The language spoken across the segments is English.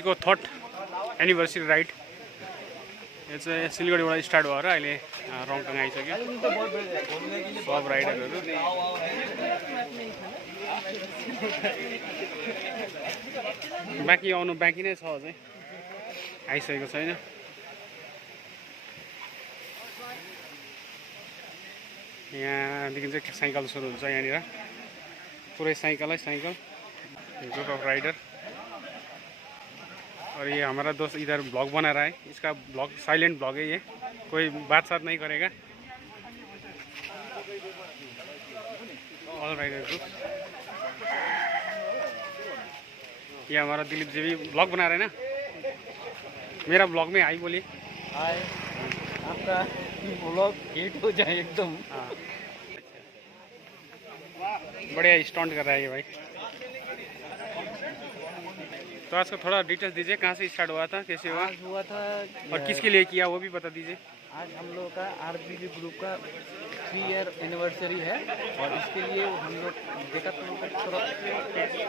को 3rd anniversary ride यो चाहिँ सिलगढीबाट स्टार्ट भएर अहिले रङटङ आइसक्यो सब राइडरहरू। बाँकी आउनु बाँकी नै छ अझै आइसकेको छैन। यहाँदेखि चाहिँ साइकल सुरु हुन्छ यहाँनिर पुरै साइकल ग्रुप ऑफ राइडर। और ये हमारा दोस्त इधर ब्लॉग बना रहा है, इसका ब्लॉग साइलेंट ब्लॉग है, ये कोई बात साथ नहीं करेगा। All rider group. ये हमारा दिलीप जी भी ब्लॉग बना रहे हैं ना, मेरा ब्लॉग में आई बोलिए। हाय, आपका ब्लॉग हिट हो जाए एकदम। हाँ बढ़िया स्टंट कर रहा है ये भाई। तो आज का थोड़ा डिटेल्स दीजिए, कहाँ से स्टार्ट हुआ था, कैसे हुआ? आज हुआ था और किसके लिए किया वो भी बता दीजिए। आज हम लोग का आरबीजी ग्रुप का 3 ईयर एनिवर्सरी है और इसके लिए हम लोग देखा थोड़ा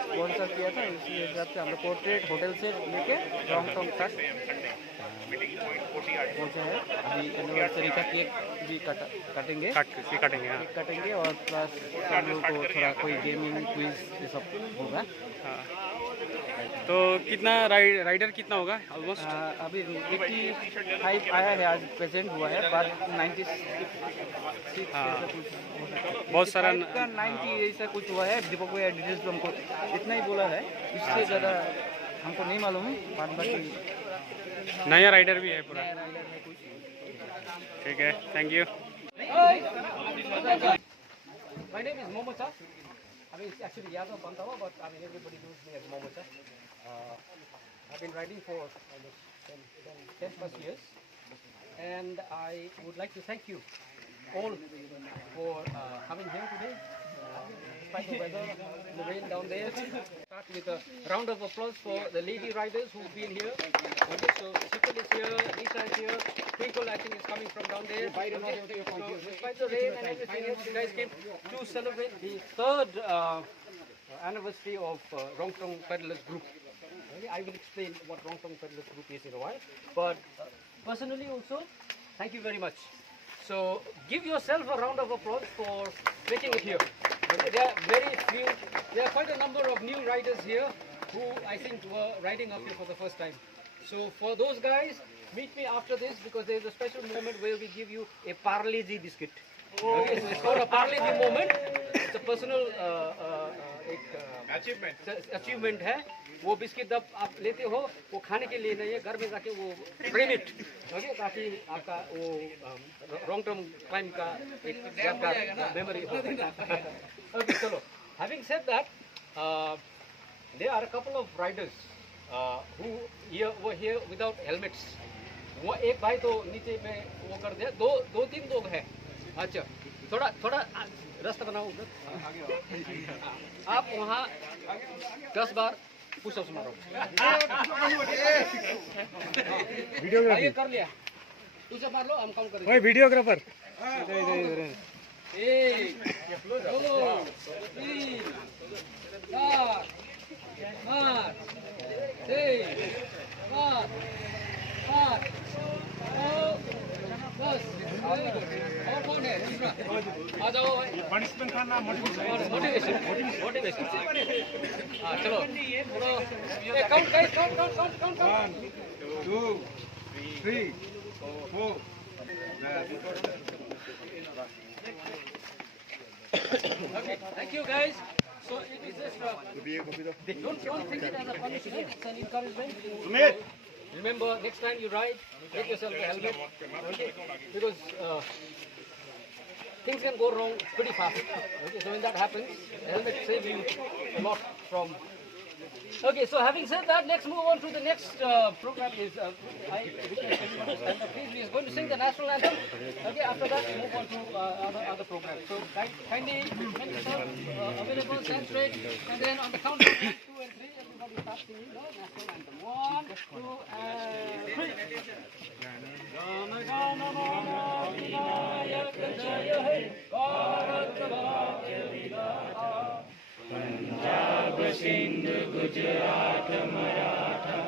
स्पॉन्सर किया था, इसी हिसाब से हम लोग पोर्ट्रेट होटल से लेके रॉन्गटोंग तक पहुँचे हैं। अभी एनिवर्सरी का केक भी काटेंगे काटेंगे और प्लस हम लोग को थोड़ा कोई गेमिंग क्विज ये सब होगा। हाँ। तो कितना राइडर कितना होगा ऑलमोस्ट? अभी 85 आया है, आज प्रेजेंट हुआ है, बाद 96 बहुत सारा 90 ऐसा कुछ हुआ है। दीपक को डिटेल्स तो हमको इतना ही बोला है, इससे ज़्यादा हमको नहीं मालूम है। बाद बाकी नया राइडर भी है पूरा। ठीक है, thank you. My name is Momocha. I mean, it's actually Yadav Bantawa, but I mean, everybody knows me as Momocha. I've been riding for almost 10 plus years, and I would like to thank you all for coming here today. Despite the weather, the rain down there. Start with a round of applause for the lady riders who've been here. Okay, so Shikal is here, Lisa is here, Twinkle I think is coming from down there. So despite the rain and everything else, you guys came to celebrate the 3rd anniversary of Rongtong Peddlers Group. Okay, I will explain what Rongtong Peddlers Group is in a while. But personally also, thank you very much. So give yourself a round of applause for making it here. Okay, there are quite a number of new riders here who I think were riding up here for the first time. So for those guys, meet me after this because there is a special moment where we give you a Parle-G biscuit. Okay, so it's called a Parle-G moment. It's a personal achievement है। वो biscuit जब आप लेते हो वो खाने के लिए नहीं है, घर में जाके वो फ्रेम इट, ओके, ताकि आपका वो रॉन्गटर्म क्लाइम का एक यादगार मेमोरी हो। ओके, चलो। Having said that, there are a couple of riders who were here without helmets. वो एक भाई तो नीचे में वो कर दिया, दो तीन लोग हैं। अच्छा, थोड़ा रास्ता बनाओ उधर। आप वहाँ 10 बार पुशअप्स मारो। वीडियोग्राफी कर लिया, पुशअप मार लो, हम काउंट करेंगे। ओए वीडियोग्राफर, 1 2 3 4 5 6 7 8 9 10। और कौन है दूसरा? आ जाओ भाई। पनिशमेंट खाना, मोटिवेशन। हाँ चलो, count guys, count. 1 2 3 4। Okay, thank you guys. So it is just don't think it as a punishment, it's an encouragement. Remember, next time you ride, get yourself a helmet, okay? Because things can go wrong pretty fast. Okay, so when that happens, the helmet saves you a lot from. Okay, so having said that, let's move on to the next program. Is Paisley is going to sing the national anthem. Okay, after that, move on to other programs. So kindly make yourself available, stand straight, and then on the count of 1, 2, and 3, everybody start singing the national anthem. 1, 2, and 3. Jana Jana Mana Vinayak Jaya He Bharat Bhagya Vidhata Punjab Sindh Gujarat Maratha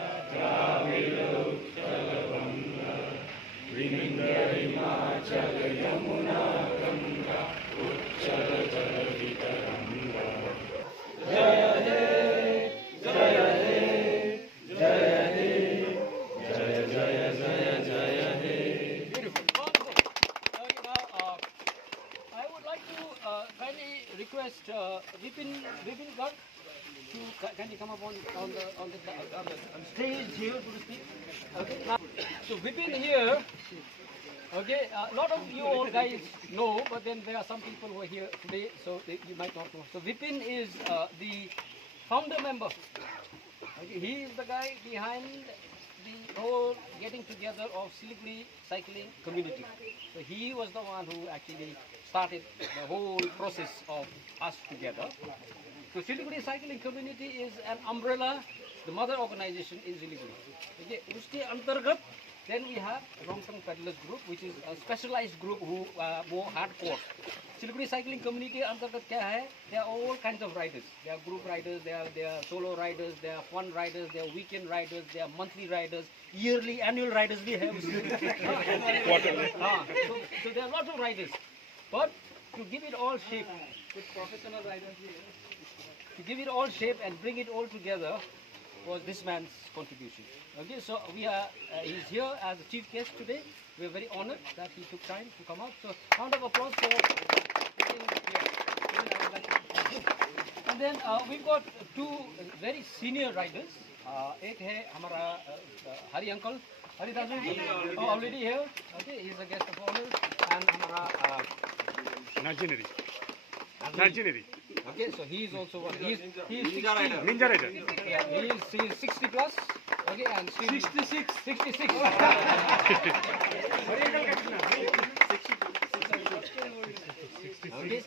stage here to speak. Okay. Now, so Vipin here. Okay, a lot of you all guys know, but then there are some people who are here today, so you might not know. So Vipin is the founder member. Okay, he is the guy behind the whole getting together of Siliguri cycling community. So he was the one who actually started the whole process of us together. So Siliguri cycling community is an umbrella, the mother organization in Siliguri. Okay, uske antargat, then we have Rongtang Paddlers Group, which is a specialized group who are more hardcore. Siliguri cycling community अंतर्गत क्या है? There are all kinds of riders. There are group riders, there are solo riders, there are fun riders, there are weekend riders, there are monthly riders, yearly, annual riders we have. So there are lots of riders. But to give it all shape, with professional riders, to give it all shape and bring it all together was this man's contribution. Okay, so we are, he's here as a chief guest today. We are very honored that he took time to come out. So round of applause for being here. And then we've got two very senior riders. एक है हमारा Hari uncle, Hari Daju, already here. Okay, he's a guest of honor. And हमारा Narginary. Narginary. Okay, so he is also one. He's Ninja rider. Ninja Rider. Yeah, he is 60 plus. Okay, and still 66. 66. Okay.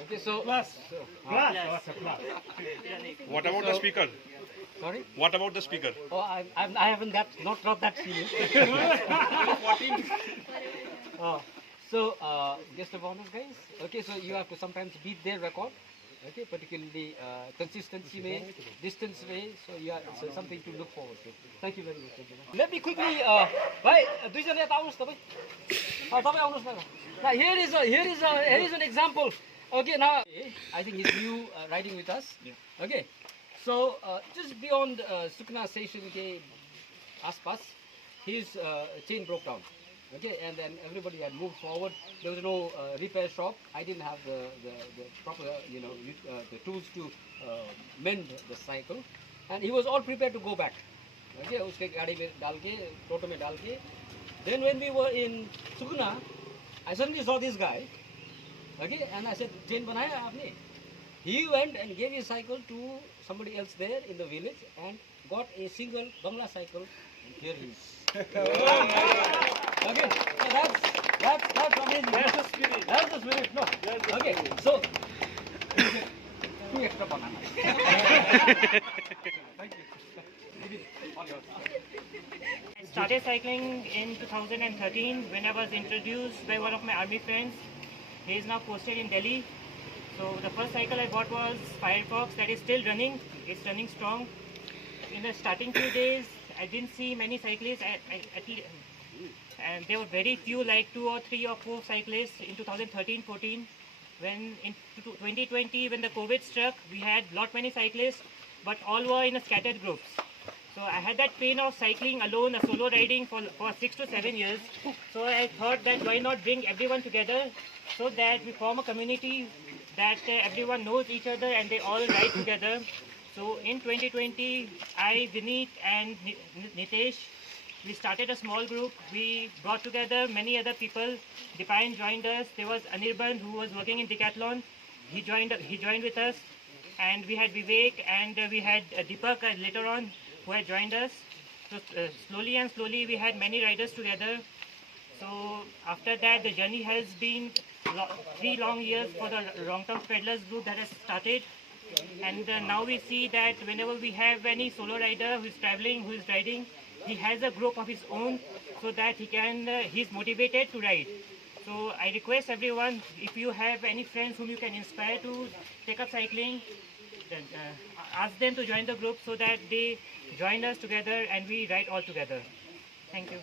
Okay, so What about the speaker? sorry. What about the speaker? Oh, I haven't not that serious. So guest of honor guys. Okay, so you have to sometimes beat their record. Okay, particularly consistency way, distance way. So you are so something to look forward to. Thank you very much. Let me quickly. Bhai, दुईजना यता आउनुस् तपाईं. तपाईं आउनुस् न. Now here is an example. Okay, now I think he's new riding with us. Okay, so just beyond Sukna station ke aspas, his chain broke down. Okay, and then everybody had moved forward. There was no repair shop. I didn't have the proper, the tools to mend the cycle, and he was all prepared to go back. Okay, uske gaadi mein dal ke, toto mein dal ke. Then when we were in Sukna, I suddenly saw this guy. Okay, and I said, "Chain banaya aapne?" He went and gave his cycle to somebody else there in the village and got a single Bangla cycle. And here he is. Okay, so that's amazing. That's the spirit. That's the spirit. No. Okay, so 2 extra bananas. Thank you. I started cycling in 2013 when I was introduced by one of my army friends. He is now posted in Delhi. So the first cycle I bought was Firefox, that is still running. It's running strong. In the starting few days, I didn't see many cyclists. And there were very few, like 2 or 3 or 4 cyclists in 2013-14. When in 2020, when the COVID struck, we had lot many cyclists, but all were in a scattered groups. So I had that pain of cycling alone, a solo riding for 6 to 7 years. So I thought that why not bring everyone together so that we form a community that everyone knows each other and they all ride together. So in 2020, I, Vineet and Nitesh, we started a small group. We brought together many other people. Dipine joined us. There was Anirban who was working in Decathlon. He joined with us. And we had Vivek and we had Deepak later on who had joined us. So slowly and slowly we had many riders together. So after that the journey has been 3 long years for the Rongtang Paddlers group that has started. And now we see that whenever we have any solo rider who is traveling, who is riding, he has a group of his own so that he's motivated to ride. So I request everyone, if you have any friends whom you can inspire to take up cycling, then, ask them to join the group so that they join us together and we ride all together. Thank you.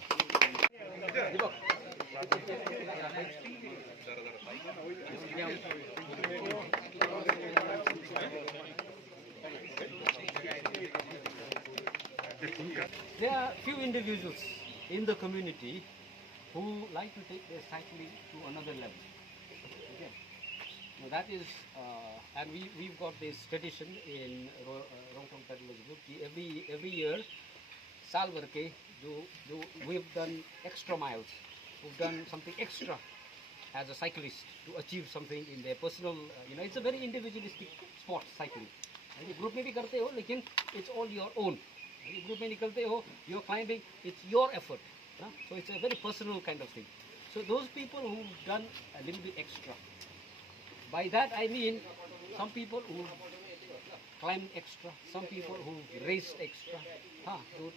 There are few individuals in the community who like to take their cycling to another level. Okay. So that is, and we've got this tradition in Rongtong Paddlers Group. Every year, साल भर के we've done extra miles. We've done something extra as a cyclist to achieve something in their personal. It's a very individualistic sport, cycling. Group में भी करते हो, लेकिन it's all your own. Group में निकलते हो, you're climbing, it's your effort. So it's a very personal kind of thing. So those people who've done a little bit extra. By that I mean some people who climbed extra, some people who raced extra, जो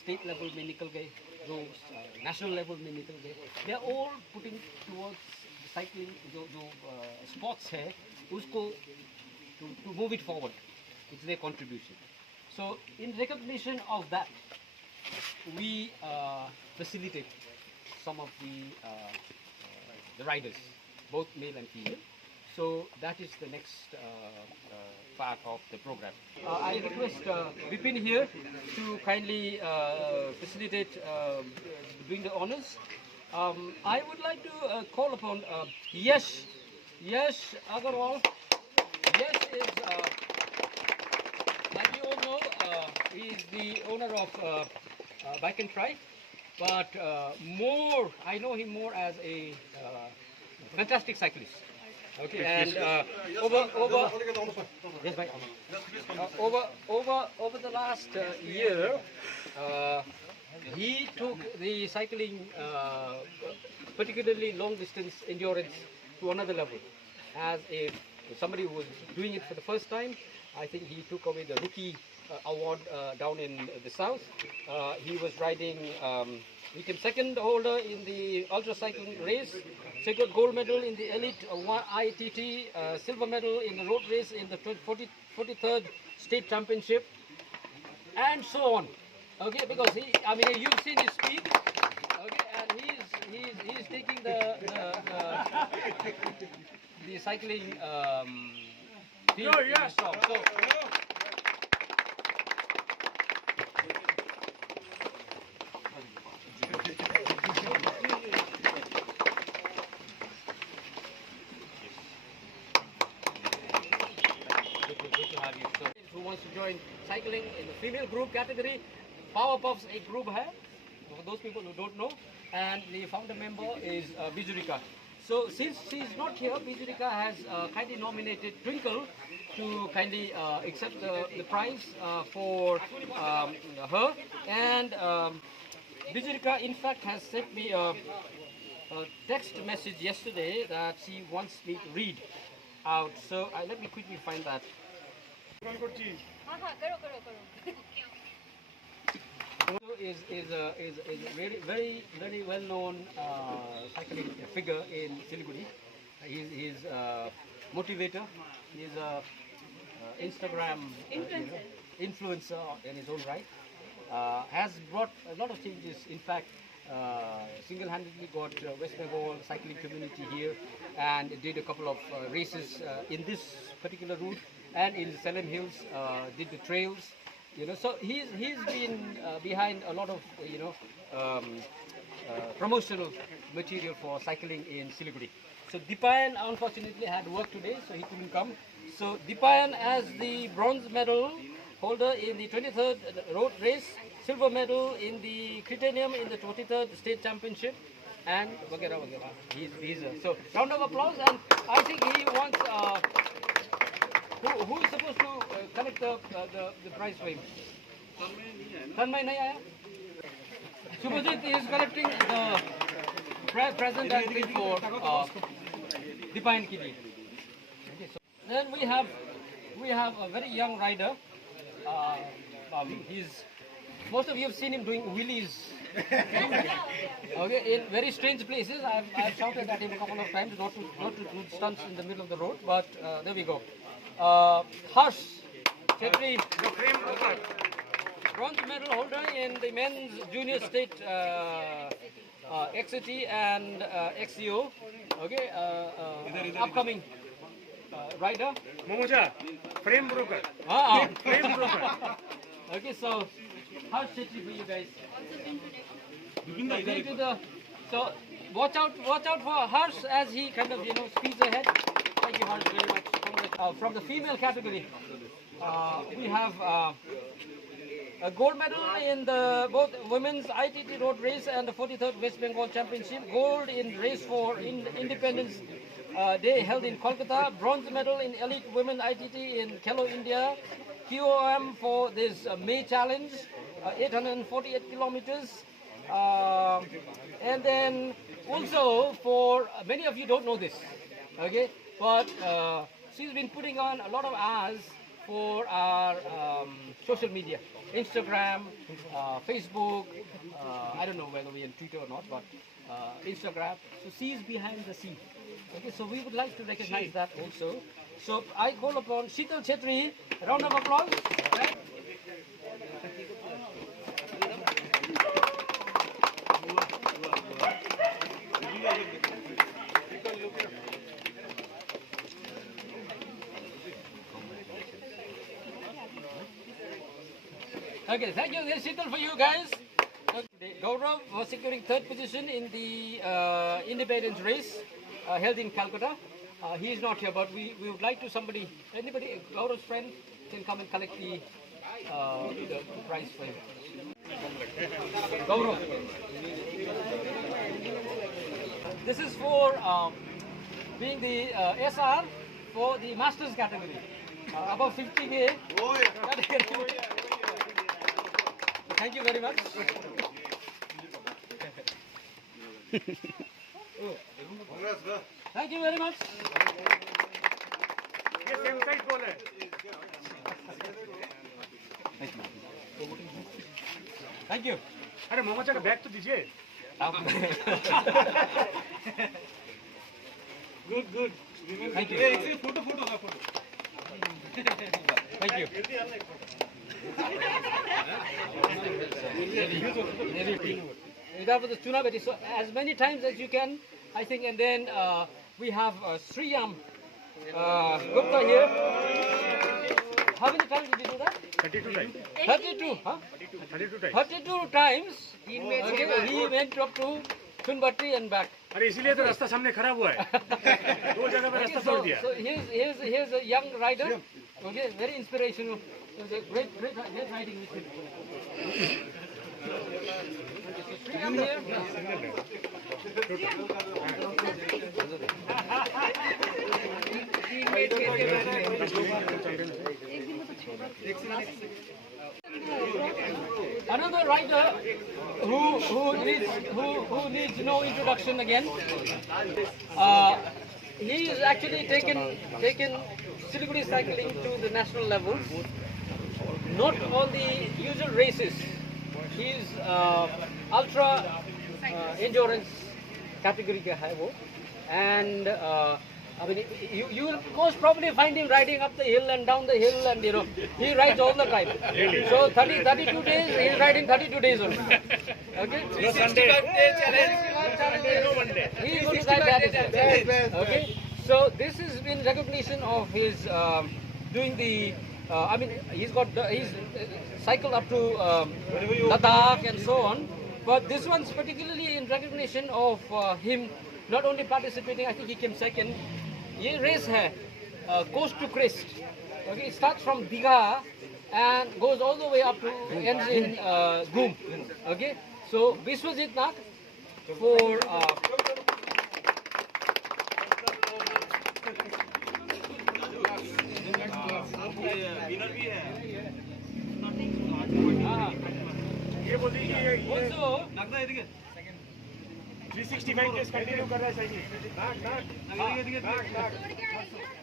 state level में निकल गए, जो national level में निकल गए, they are all putting towards cycling जो sports है, उसको to move it forward. It's their contribution. So in recognition of that, we facilitate some of the riders, both male and female. So that is the next part of the program. I request Vipin here to kindly facilitate doing the honors. I would like to call upon Yash Agarwal. Yash is, like you all know, he is the owner of Bike and Try, but I know him more as a fantastic cyclist. Okay, and over the last year, he took the cycling, particularly long distance endurance, to another level. As somebody who was doing it for the first time, I think he took away the rookie award down in the south. He was riding. He came second holder in the ultra cycling race, second gold medal in the elite ITT, silver medal in the road race in the 43rd state championship, and so on. Okay, because you've seen his speed. Okay, and he's taking the cycling field. So. Who wants to join cycling in the female group category? Power Puffs a group hai, for those people who don't know, and the founder member is Bijurika. So since she's not here, Bijurika has kindly nominated Twinkle to kindly accept the prize for her, and Bijurika in fact has sent me a text message yesterday that she wants me to read out. So let me quickly find that. Is a very well known cycling figure in Siliguri. He's a motivator. He's a Instagram influencer in his own right. Has brought a lot of changes. In fact, single-handedly got West Bengal cycling community here and did a couple of races in this particular route, and in Salem Hills did the trails. So he's been behind a lot of promotional material for cycling in Siliguri. So Dipayan unfortunately had work today, so he couldn't come. So Dipayan, as the bronze medal holder in the 23rd road race, silver medal in the Critanium in the 23rd state championship, and वगैरह वगैरह. He's so round of applause, and I think he wants. Who is supposed to collect the prize for him? Tanmay nahi aaya? Subhajit is collecting the present and gift for Dipayan ke liye. Okay, so then we have a very young rider. Most of you have seen him doing wheelies. Okay, in very strange places. I've shouted at him a couple of times not to do stunts in the middle of the road, but there we go. Harsh Chetri, bronze medal holder in the men's junior state XCT and XCO. Okay, upcoming rider. Momoja, frame broker. Frame broker. Okay, so Harsh Chetri for you guys. So watch out for Harsh as he kind of speeds ahead. Thank you very much. From the female category, we have a gold medal in the both women's ITT road race and the 43rd West Bengal Championship. Gold in race for Independence Day held in Kolkata. Bronze medal in elite women ITT in Khelo India. QOM for this May Challenge, 848 kilometers. And then also for many of you don't know this, okay, but she's been putting on a lot of hours for our social media, Instagram, Facebook, I don't know whether we're on Twitter or not, but Instagram. So she's behind the scene. Okay, so we would like to recognize that also. So I call upon Sheetal Chetri, round of applause. Right? Okay, thank you. There's Sheetal for you guys. Gaurav was securing third position in the independence race held in Calcutta. He is not here, but we would like to anybody, Gaurav's friend, can come and collect the prize for him. Gaurav. This is for being the SR for the Masters category. Above 50K. Category. Thank you very much. Thank you very much. Thank you. अरे मोमोचा का bag तो दीजिए. Good. Thank you. Thank you. That was the tuna betty. So as many times as you can, I think, and then we have Sriyam Gupta here. How many times did you do that? 32 times. 32, huh? 32 times. 32 times. Okay, he went up to Chunbatti and back. अरे इसीलिए तो रास्ता सामने खराब हुआ है. दो जगह पे रास्ता तोड़ दिया. So here's a young rider. Okay, very inspirational. It was a great riding with him. Sriyam here. Another rider who needs no introduction again. He is actually taken Siliguri cycling to the national level. Not on the usual races. He is ultra endurance category ka hai wo. And I mean, you will most probably find him riding up the hill and down the hill, and you know, he rides all the time. So 32 days, he is riding 32 days only. Okay? 365-day challenge. No one day. He is going to ride that as well. Okay? So this is in recognition of his doing the, I mean, he's cycled up to Ladakh and so on. But this one's particularly in recognition of him not only participating, I think he came second. This race hai coast to crest. Okay, it starts from Digha and goes all the way up to ends in Goom. Okay, so Biswajit Nath for ये बोल दीजिए also 365 days continue कर रहा है cycle.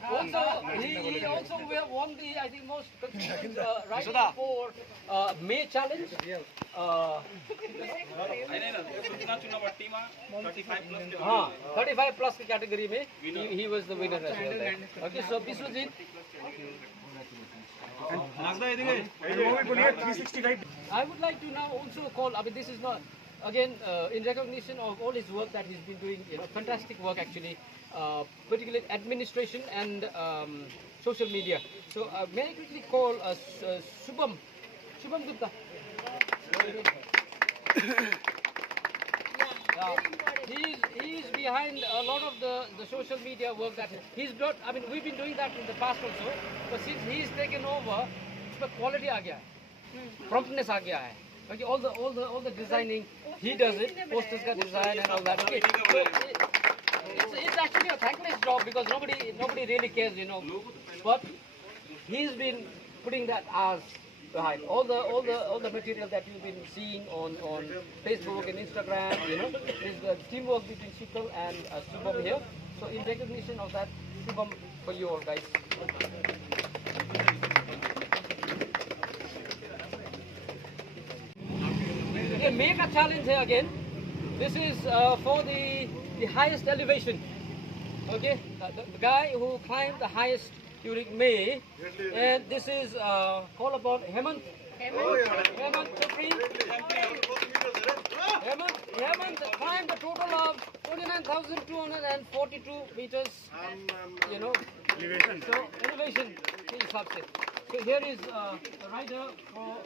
Also, he also won the, I think, most riding for May Challenge. 35 plus category mein, he was the winner as well there. Okay, so Biswajit. बोलिए 365. I would like to now also call, I mean, this is not, again, in recognition of all his work that he's been doing, you know, fantastic work actually, particularly administration and social media. So may I quickly call Shubham Gupta. he's behind a lot of the social media work that he's got. I mean, we've been doing that in the past also, but since he's taken over, the quality aa gaya hai, promptness aa gaya hai. Okay, all the designing he does it, posters ka design and all that. Okay, so it's actually a thankless job because nobody really cares, you know. But he's been putting that hours behind all the material that you've been seeing on Facebook and Instagram. You know, there's the teamwork between Shikal and Shubham here. So in recognition of that, Shubham for you all guys. Okay, make a challenge here again. This is for the highest elevation. Okay, the guy who climbed the highest during May, and this is all about Hemant. Hemant Chopri. Hemant climbed a total of 29,242 meters. You know, elevation. So elevation is subset. So here is a rider for.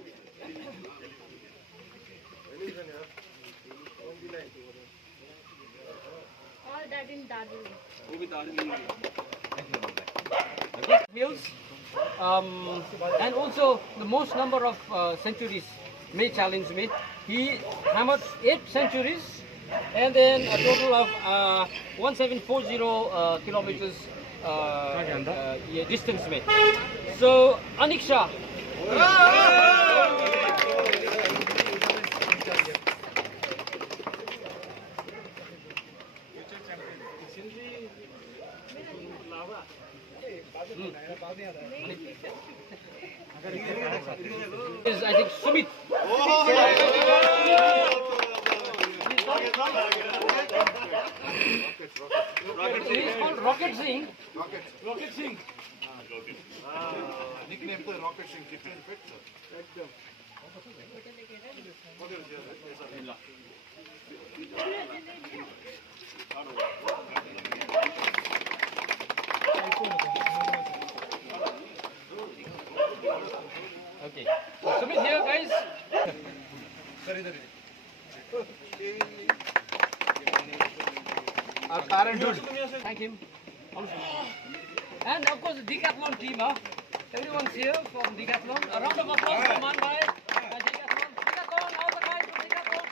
All that in Darjeeling. Wheels, and also the most number of centuries May challenge me. He hammered 8 centuries and then a total of 1740 kilometers distance made. So Aniksha. Is I think Sumit. He's called Rocket Singh. Rocket Singh. Nickname to Rocket Singh. Different fit, sir. Okay. So Sumit here, guys. Thank him. And of course, the Decathlon team. Everyone's here from Decathlon. A round of applause for Manbhai. Decathlon. Decathlon, all the guys from Decathlon.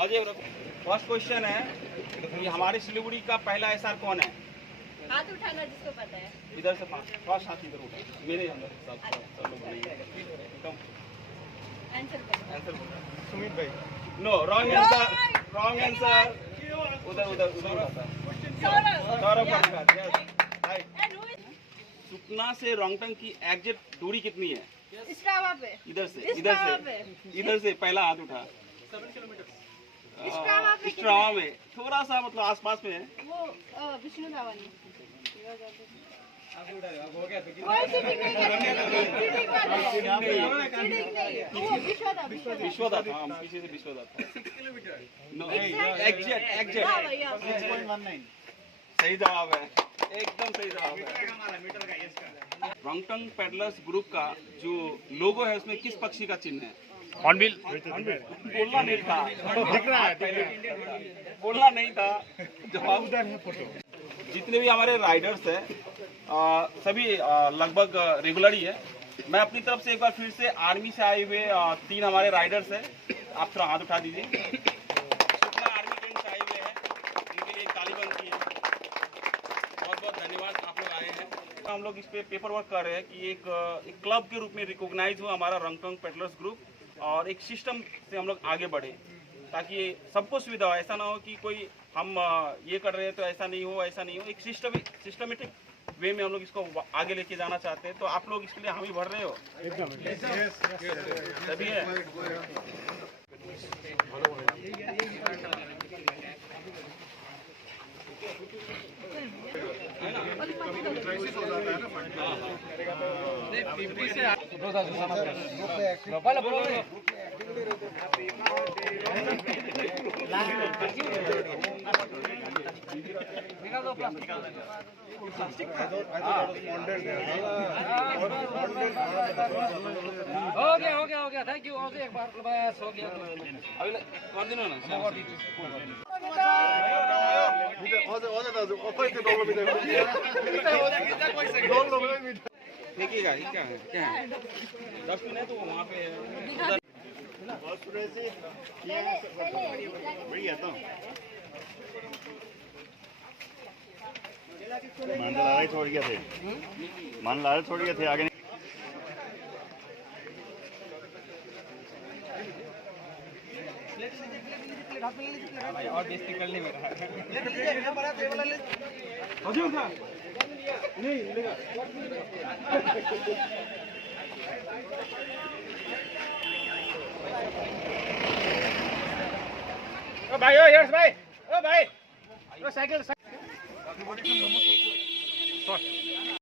Ajay first question है कि हमारे सिलीगुड़ी का पहला SR कौन है? हाथ उठाना जिसको पता है। इधर से फर्स्ट हाथ इधर उठा मेरे अंदर सब लोग एकदम आंसर करो। सुमित भाई नो रॉन्ग आंसर उधर उधर सौरभ सुकना से रोंगटंग की एग्जैक्ट दूरी कितनी है? स्ट्रावा पे। इधर से पहला हाथ उठा 7 किलोमीटर स्ट्रावा में थोड़ा सा मतलब आसपास में है वो विष्णु धावनी। विश्वदाथ हाँ पीछे से विश्वदाथ नो एग्जैक्ट 6.19 सही जवाब है एकदम सही जवाब है। रोंगटंग पेडलर्स ग्रुप का जो लोगो है उसमें किस पक्षी का चिन्ह है? हॉर्नबिल। बोलना नहीं था दिख रहा है बोलना नहीं था जवाब उधर है फोटो। जितने भी हमारे राइडर्स हैं सभी लगभग रेगुलर ही है। मैं अपनी तरफ से एक बार फिर से आर्मी से आए हुए 3 हमारे राइडर्स हैं, आप थोड़ा हाथ उठा दीजिए। कितना आर्मी कैंट से आए हुए हैं उनके लिए ताली बनती है। बहुत बहुत धन्यवाद आप लोग आए हैं। हम लोग इस पे पेपर वर्क कर रहे हैं कि एक क्लब के रूप में रिकॉग्नाइज हुआ हमारा रोंगटंग पेडलर्स ग्रुप और एक सिस्टम से हम लोग आगे बढ़े ताकि सबको सुविधा हो। ऐसा ना हो कि कोई हम ये कर रहे हैं तो ऐसा नहीं हो एक सिस्टमेटिक वे में हम लोग इसको आगे लेके जाना चाहते हैं। तो आप लोग इसके लिए हामी भर रहे हो तभी है। हो गया थैंक यू और एक बार बस हो गया अभी कर दिनो ना देखिएगा ये क्या है 10 मिनट है तो वहाँ पे बढ़िया तो मान लाल छोड़ गए थे मान लाल छोड़ गए थे आगे और बेइज्जती करने में रहा ओ भाई ओ यस भाई ओ भाई ओ साइकिल